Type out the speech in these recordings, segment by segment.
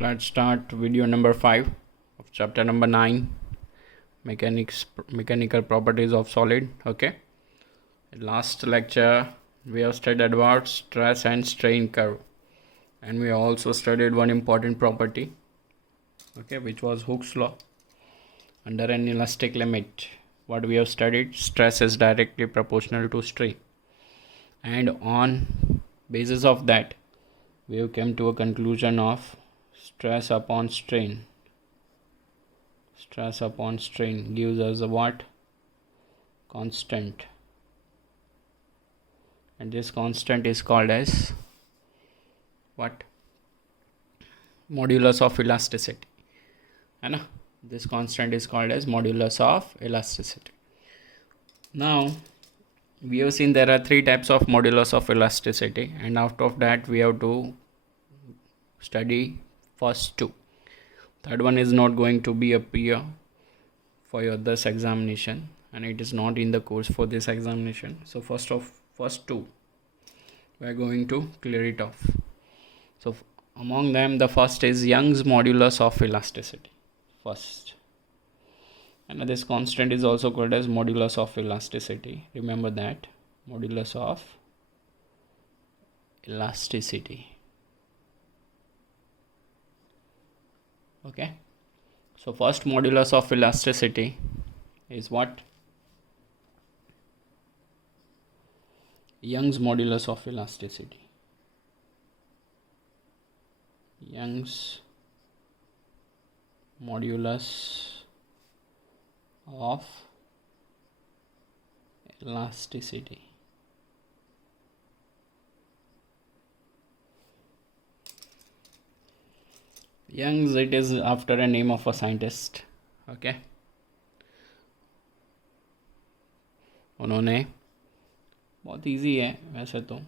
Let's start video number 5 of chapter number 9, mechanical properties of solid. Okay, last lecture we have studied about stress and strain curve, and we also studied one important property, okay, which was Hooke's law. Under an elastic limit, what we have studied, stress is directly proportional to strain, and on basis of that we have come to a conclusion of stress upon strain gives us a what? Constant, and this constant is called as what? Modulus of elasticity. And this constant is called as modulus of elasticity. Now we have seen there are 3 types of modulus of elasticity, and out of that we have to study first 2. Third one is not going to be appear for your this examination, and it is not in the course for this examination. So first 2 we are going to clear it off. So among them, the first is Young's modulus of elasticity first, and this constant is also called as modulus of elasticity. Remember that, modulus of elasticity. Okay, so first modulus of elasticity is what? Young's modulus of elasticity. Young's modulus of elasticity. Young's, it is after a name of a scientist. Okay, उन्होंने, बहुत easy है वैसे तो,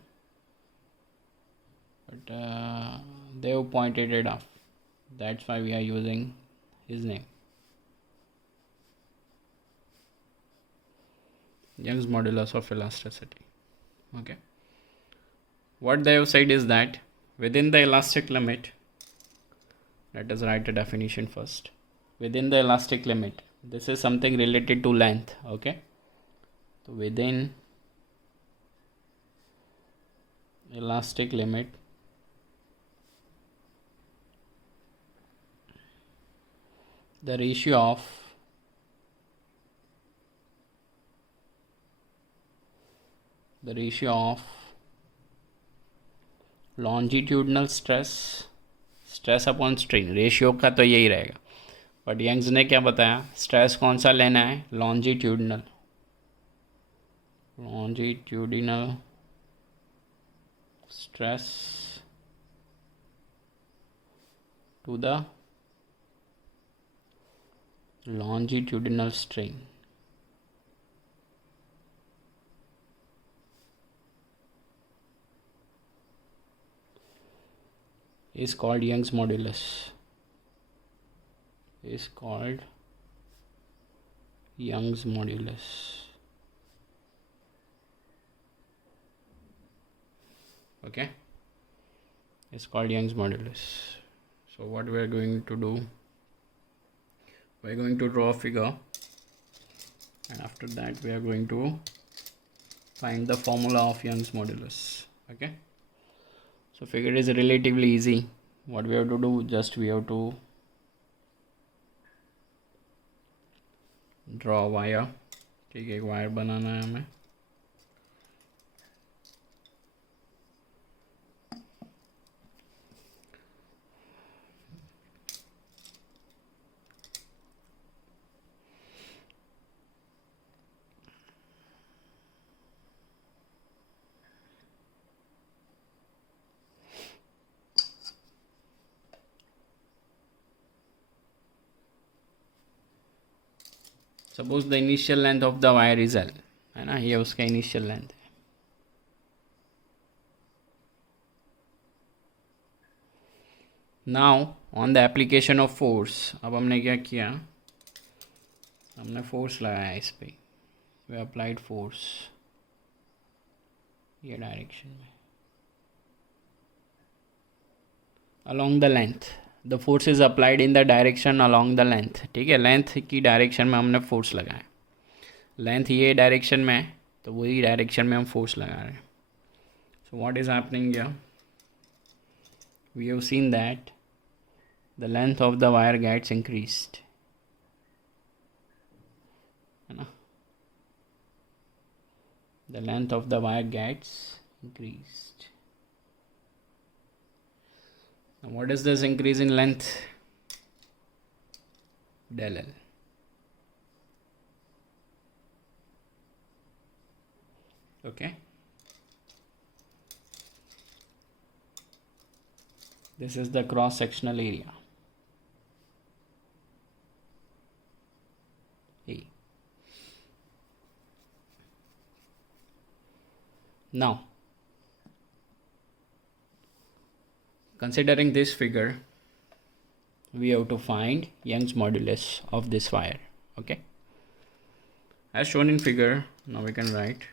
but they have pointed it out, that's why we are using his name. Young's modulus of elasticity. Okay, what they have said is that within the elastic limit, let us write a definition first. Within the elastic limit, this is something related to length. Okay, so within elastic limit, the ratio of longitudinal stress upon strain, ratio का तो यही रहेगा, but Young's ने क्या बताया, stress कौन सा लेना है? Longitudinal stress to the longitudinal strain. Is called Young's modulus. Okay, it's called Young's modulus. So what we are going to do, we are going to draw a figure, and after that we are going to find the formula of Young's modulus. Okay, so figure is relatively easy. What we have to do, just we have to draw a wire. ठीक है, एक wire बनाना है हमें. Suppose the initial length of the wire is L, है ना, ये उसका initial length है. Now on the application of force, अब हमने क्या किया, हमने फोर्स लगाया इस पे, वी अप्लाइड फोर्स ये डायरेक्शन में along the length. The force is applied in the direction along the length. ठीक है, लेंथ की डायरेक्शन में हमने फोर्स लगाया. लेंथ ये डायरेक्शन में है तो वही डायरेक्शन में हम फोर्स लगा रहे हैं. So what is happening here? We have seen that the length of the wire gets increased, है ना. The length of the wire gets increased. Now what is this increase in length? Del L. Okay. This is the cross sectional area. A. Now, considering this figure, we have to find Young's modulus of this wire. Okay, as shown in figure. Now we can write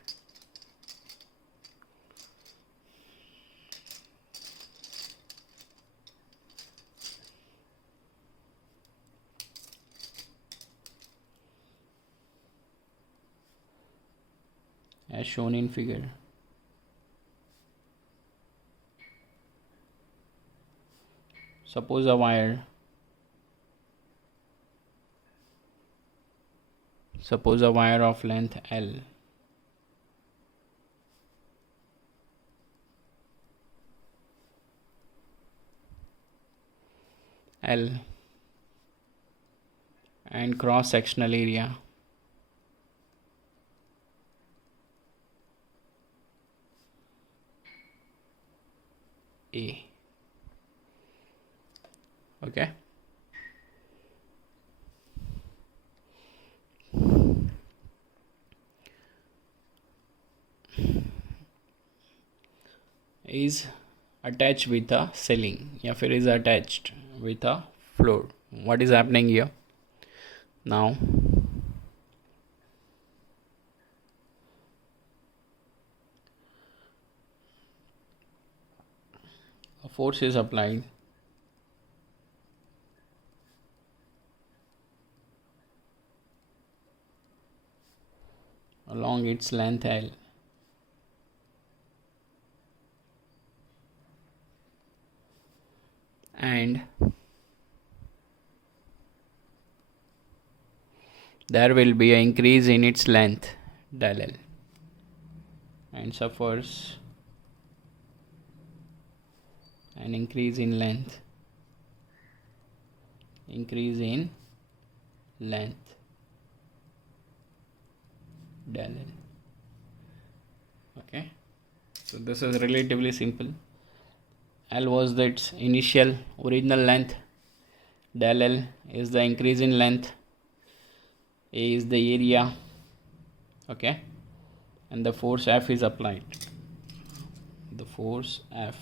as shown in figure. Suppose a wire of length L and cross sectional area A. Okay, is attached with a ceiling या फिर is attached with a floor. What is happening here? Now a force is applied along its length L and there will be an increase in its length del L and suffers an increase in length del L. Okay, so this is relatively simple. L was its initial original length, del L is the increase in length, A is the area, okay, and the force F is applied. The force F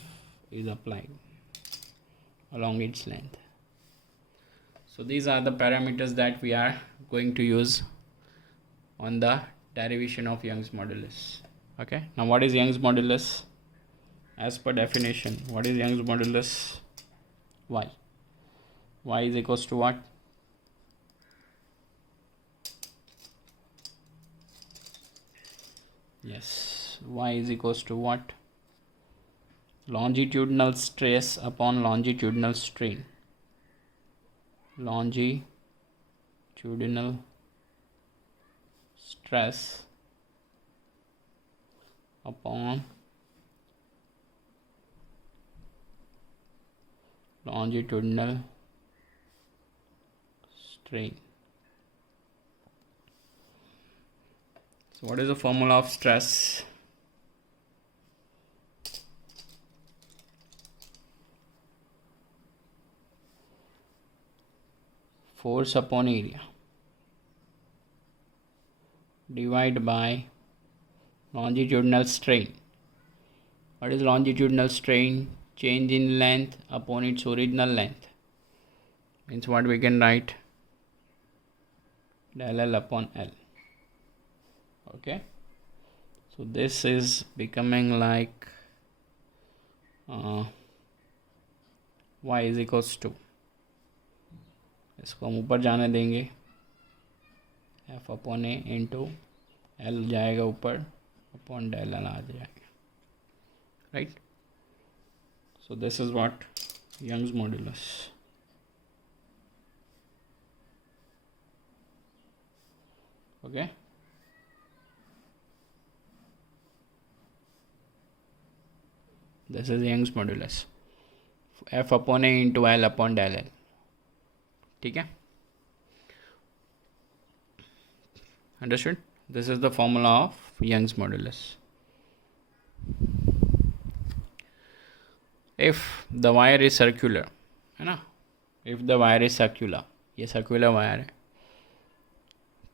is applied along its length. So these are the parameters that we are going to use on the derivation of Young's modulus. Okay, now what is Young's modulus? As per definition, what is Young's modulus? Y. Y is equals to what? Yes, Y is equals to what? Longitudinal stress upon longitudinal strain. Longitudinal stress upon longitudinal strain. So what is the formula of stress? Force upon area divided by longitudinal strain. What is longitudinal strain? Change in length upon its original length. Means what we can write? Del L upon L. Okay, so this is becoming like Y is equals to इसको हम ऊपर जाने देंगे, F upon A into L जाएगा ऊपर, upon del L आ जाएगा, right. So this is what Young's modulus. Okay, this is Young's modulus, F upon A into L upon del L, ठीक है। Understood? This is the formula of Young's modulus. If the wire is circular, है ना, if the wire is circular, ये circular wire है,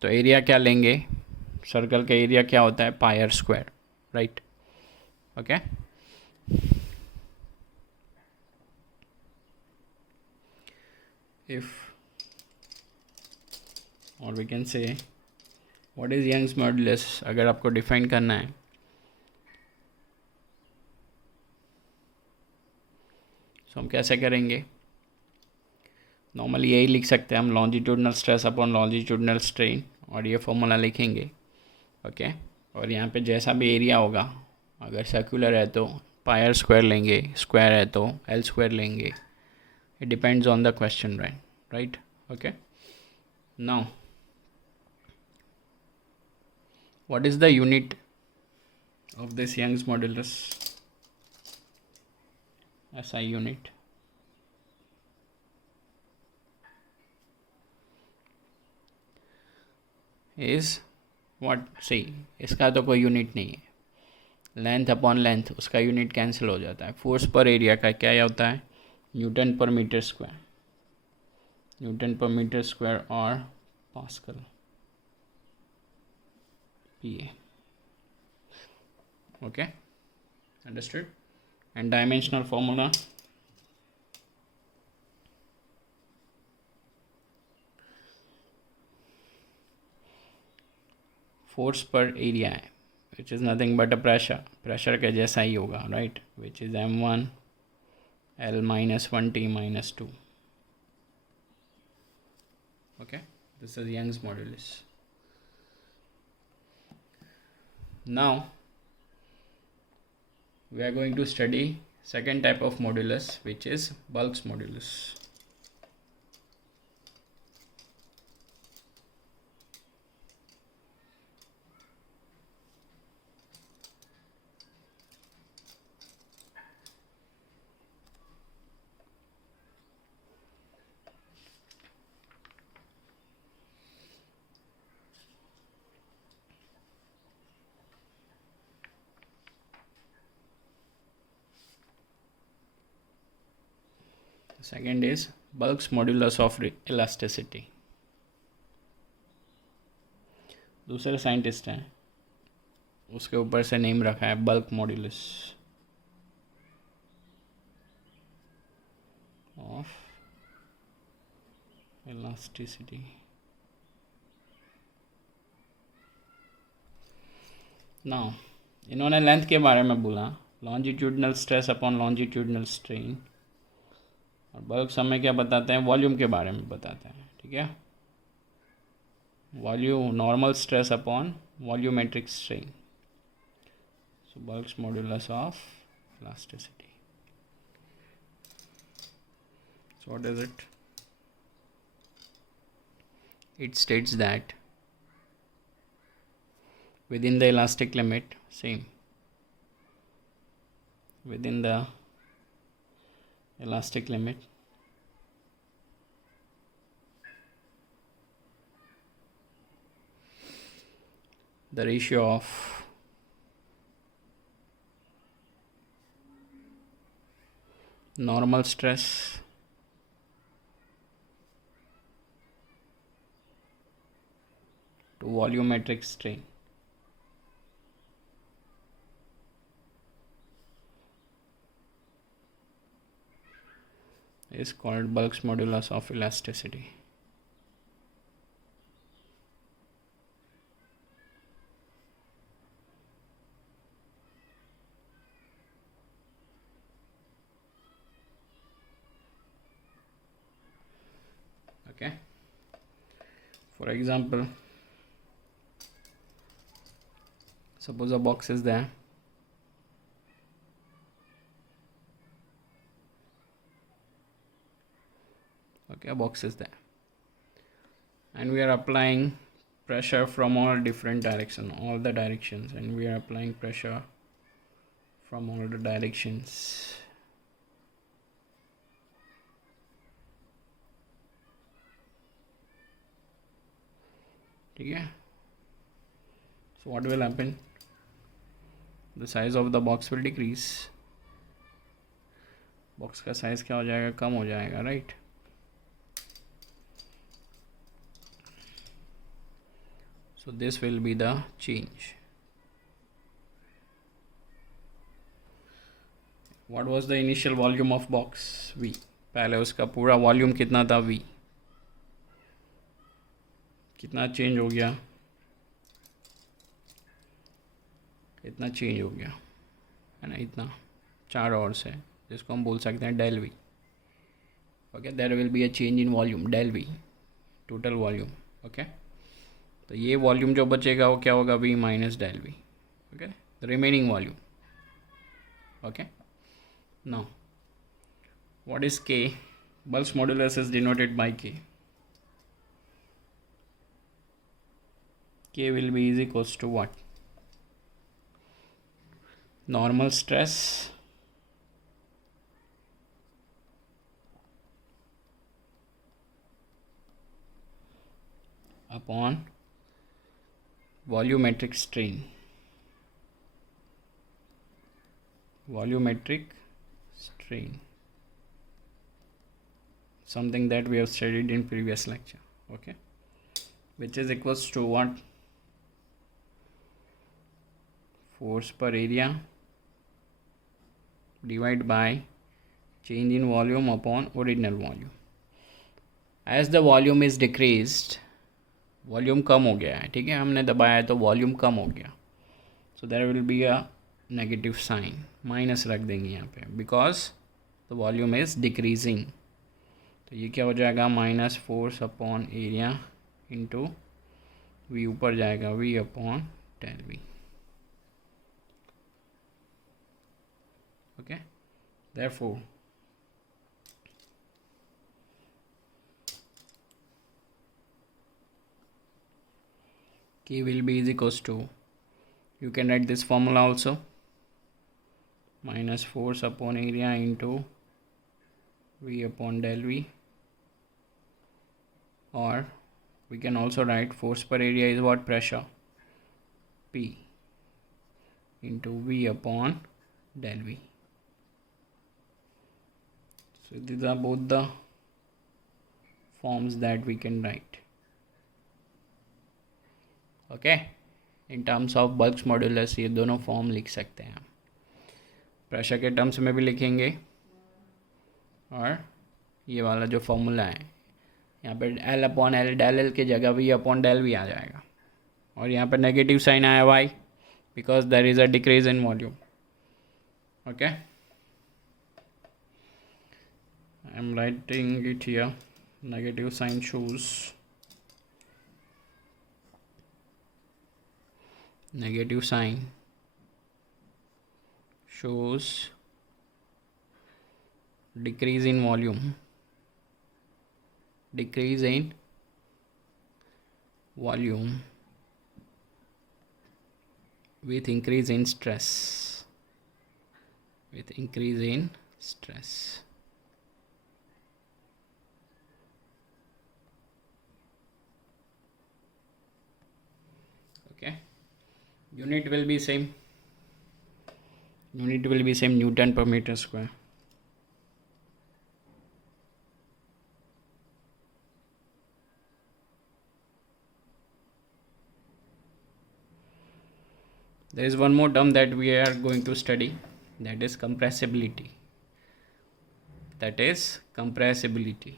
तो area क्या लेंगे, circle का एरिया क्या होता है, pi r square, right. Okay, if, or we can say what is Young's modulus, अगर आपको डिफाइन करना है तो हम कैसे करेंगे, नॉर्मली यही लिख सकते हैं हम, longitudinal stress upon longitudinal strain, और ये फॉर्मूला लिखेंगे। ओके, और यहाँ पे जैसा भी एरिया होगा, अगर सर्कुलर है तो पाई आर स्क्वायर लेंगे, स्क्वायर है तो एल स्क्वायर लेंगे, it depends on the question, right. Okay, now what is the unit of this Young's modulus, SI unit? Is what? See, इसका तो कोई यूनिट नहीं है, लेंथ अपॉन लेंथ, उसका यूनिट कैंसिल हो जाता है। फोर्स पर एरिया का क्या होता है, न्यूटन पर मीटर स्क्वायर, न्यूटन पर मीटर स्क्वायर और pascal PA. Okay, understood? And dimensional formula, force पर एरिया है, which is nothing but a pressure, pressure के जैसा ही होगा, right, which is m1 L minus 1T minus 2. Okay, this is Young's modulus. Now we are going to study second type of modulus, which is Bulk's modulus. Second is Bulk's modulus of elasticity. दूसरे scientist हैं, उसके ऊपर से name रखा है bulk modulus of elasticity. Now इन्होंने length के बारे में बोला, longitudinal stress upon longitudinal strain, और बल्क समय क्या बताते हैं, वॉल्यूम के बारे में बताते हैं, ठीक है। Volume, normal stress upon volumetric strain, so bulks modulus of elasticity, so what is it? It states that within the elastic limit, same, within the elastic limit, the ratio of normal stress to volumetric strain is called Bulk's modulus of elasticity. Okay, for example, suppose a box is there. Okay, a box is there, and we are applying pressure from all different directions, all the directions, and we are applying pressure from all the directions. Okay, so what will happen? The size of the box will decrease. Box का size क्या हो जाएगा, कम हो जाएगा, right. So this will be the change. What was the initial volume of box? V. पहले उसका पूरा volume कितना था? V. कितना चेंज हो गया? इतना चेंज हो गया है ना, इतना 4 और से, जिसको हम बोल सकते हैं del V. Okay, there will be a change in volume, del V, total volume. Okay, तो ये वॉल्यूम जो बचेगा वो क्या होगा? V minus del V. Okay, the remaining volume. Okay, now what is K? Bulk's modulus is denoted by K. K will be is equals to what? Normal stress upon volumetric strain. Volumetric strain, something that we have studied in previous lecture. Okay, which is equals to what? Force per area divided by change in volume upon original volume. As the volume is decreased, volume कम हो गया है, ठीक है, हमने दबाया है तो वॉल्यूम कम हो गया, so there will be a negative sign, minus रख देंगे यहाँ पे, because the volume is decreasing. तो ये क्या हो जाएगा? Minus force upon area into V, ऊपर जाएगा V upon del V. Okay, therefore K will be is equals to, you can write this formula also, minus force upon area into V upon del V, or we can also write force per area is what? Pressure, P into V upon del V. So these are both the forms that we can write. Okay, in terms of bulks modulus ये दोनों form लिख सकते हैं हम. Pressure के terms में भी लिखेंगे, और ये वाला जो फॉर्मूला है यहाँ पे L upon L, del L की जगह V अपॉन डेल V आ जाएगा, और यहाँ पे नेगेटिव साइन आया why, because there is a decrease in volume. Okay, I am writing it here. Negative sign shows, negative sign shows decrease in volume, decrease in volume with increase in stress, with increase in stress. Okay, unit will be same, unit will be same, Newton per meter square. There is one more term that we are going to study, that is compressibility. That is compressibility.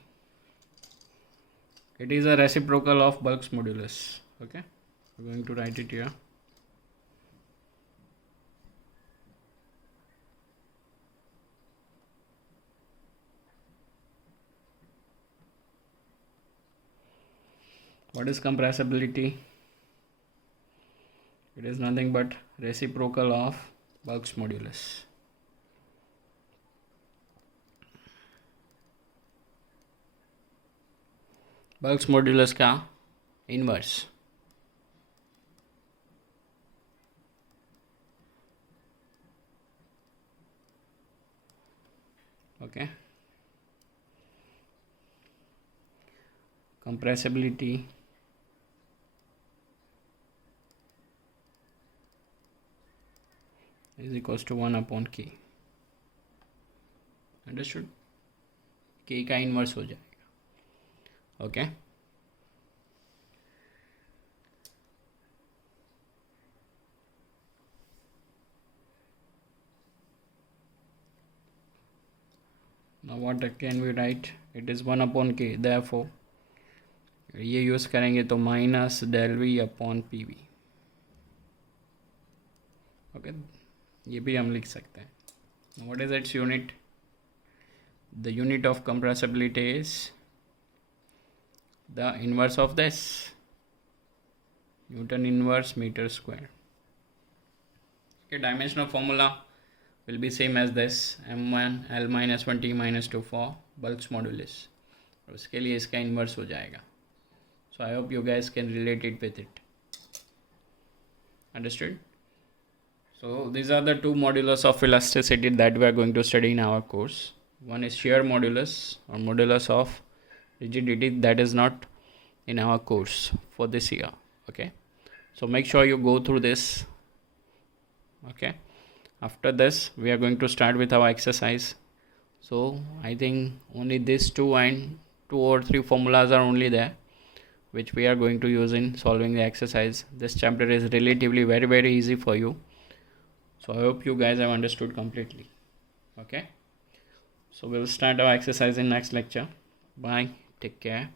It is a reciprocal of Bulk's modulus. Okay, we're going to write it here. What is compressibility? It is nothing but reciprocal of Bulk's modulus. Bulk's modulus का inverse. Okay. Compressibility is equals to 1 upon k. Understood? K का inverse हो जाएगा. Okay. Now what can we write? It is 1 upon k. Therefore ये use करेंगे तो minus del V upon P V. Okay, ये भी हम लिख सकते हैं. What is its unit? The unit of compressibility is the inverse of this, newton inverse metre square. Okay, dimensional formula will be same as this, m1 l minus 1 t minus 2 for Bulk's modulus. और उसके लिए इसका inverse हो जाएगा. So I hope you guys can relate it with it. Understood? So these are the two modulus of elasticity that we are going to study in our course. One is shear modulus or modulus of rigidity, that is not in our course for this year. Okay, so make sure you go through this. Okay, after this we are going to start with our exercise. So I think only these two and 2 or 3 formulas are only there, which we are going to use in solving the exercise. This chapter is relatively very easy for you. So I hope you guys have understood completely. Okay. So we'll start our exercise in next lecture. Bye. Take care.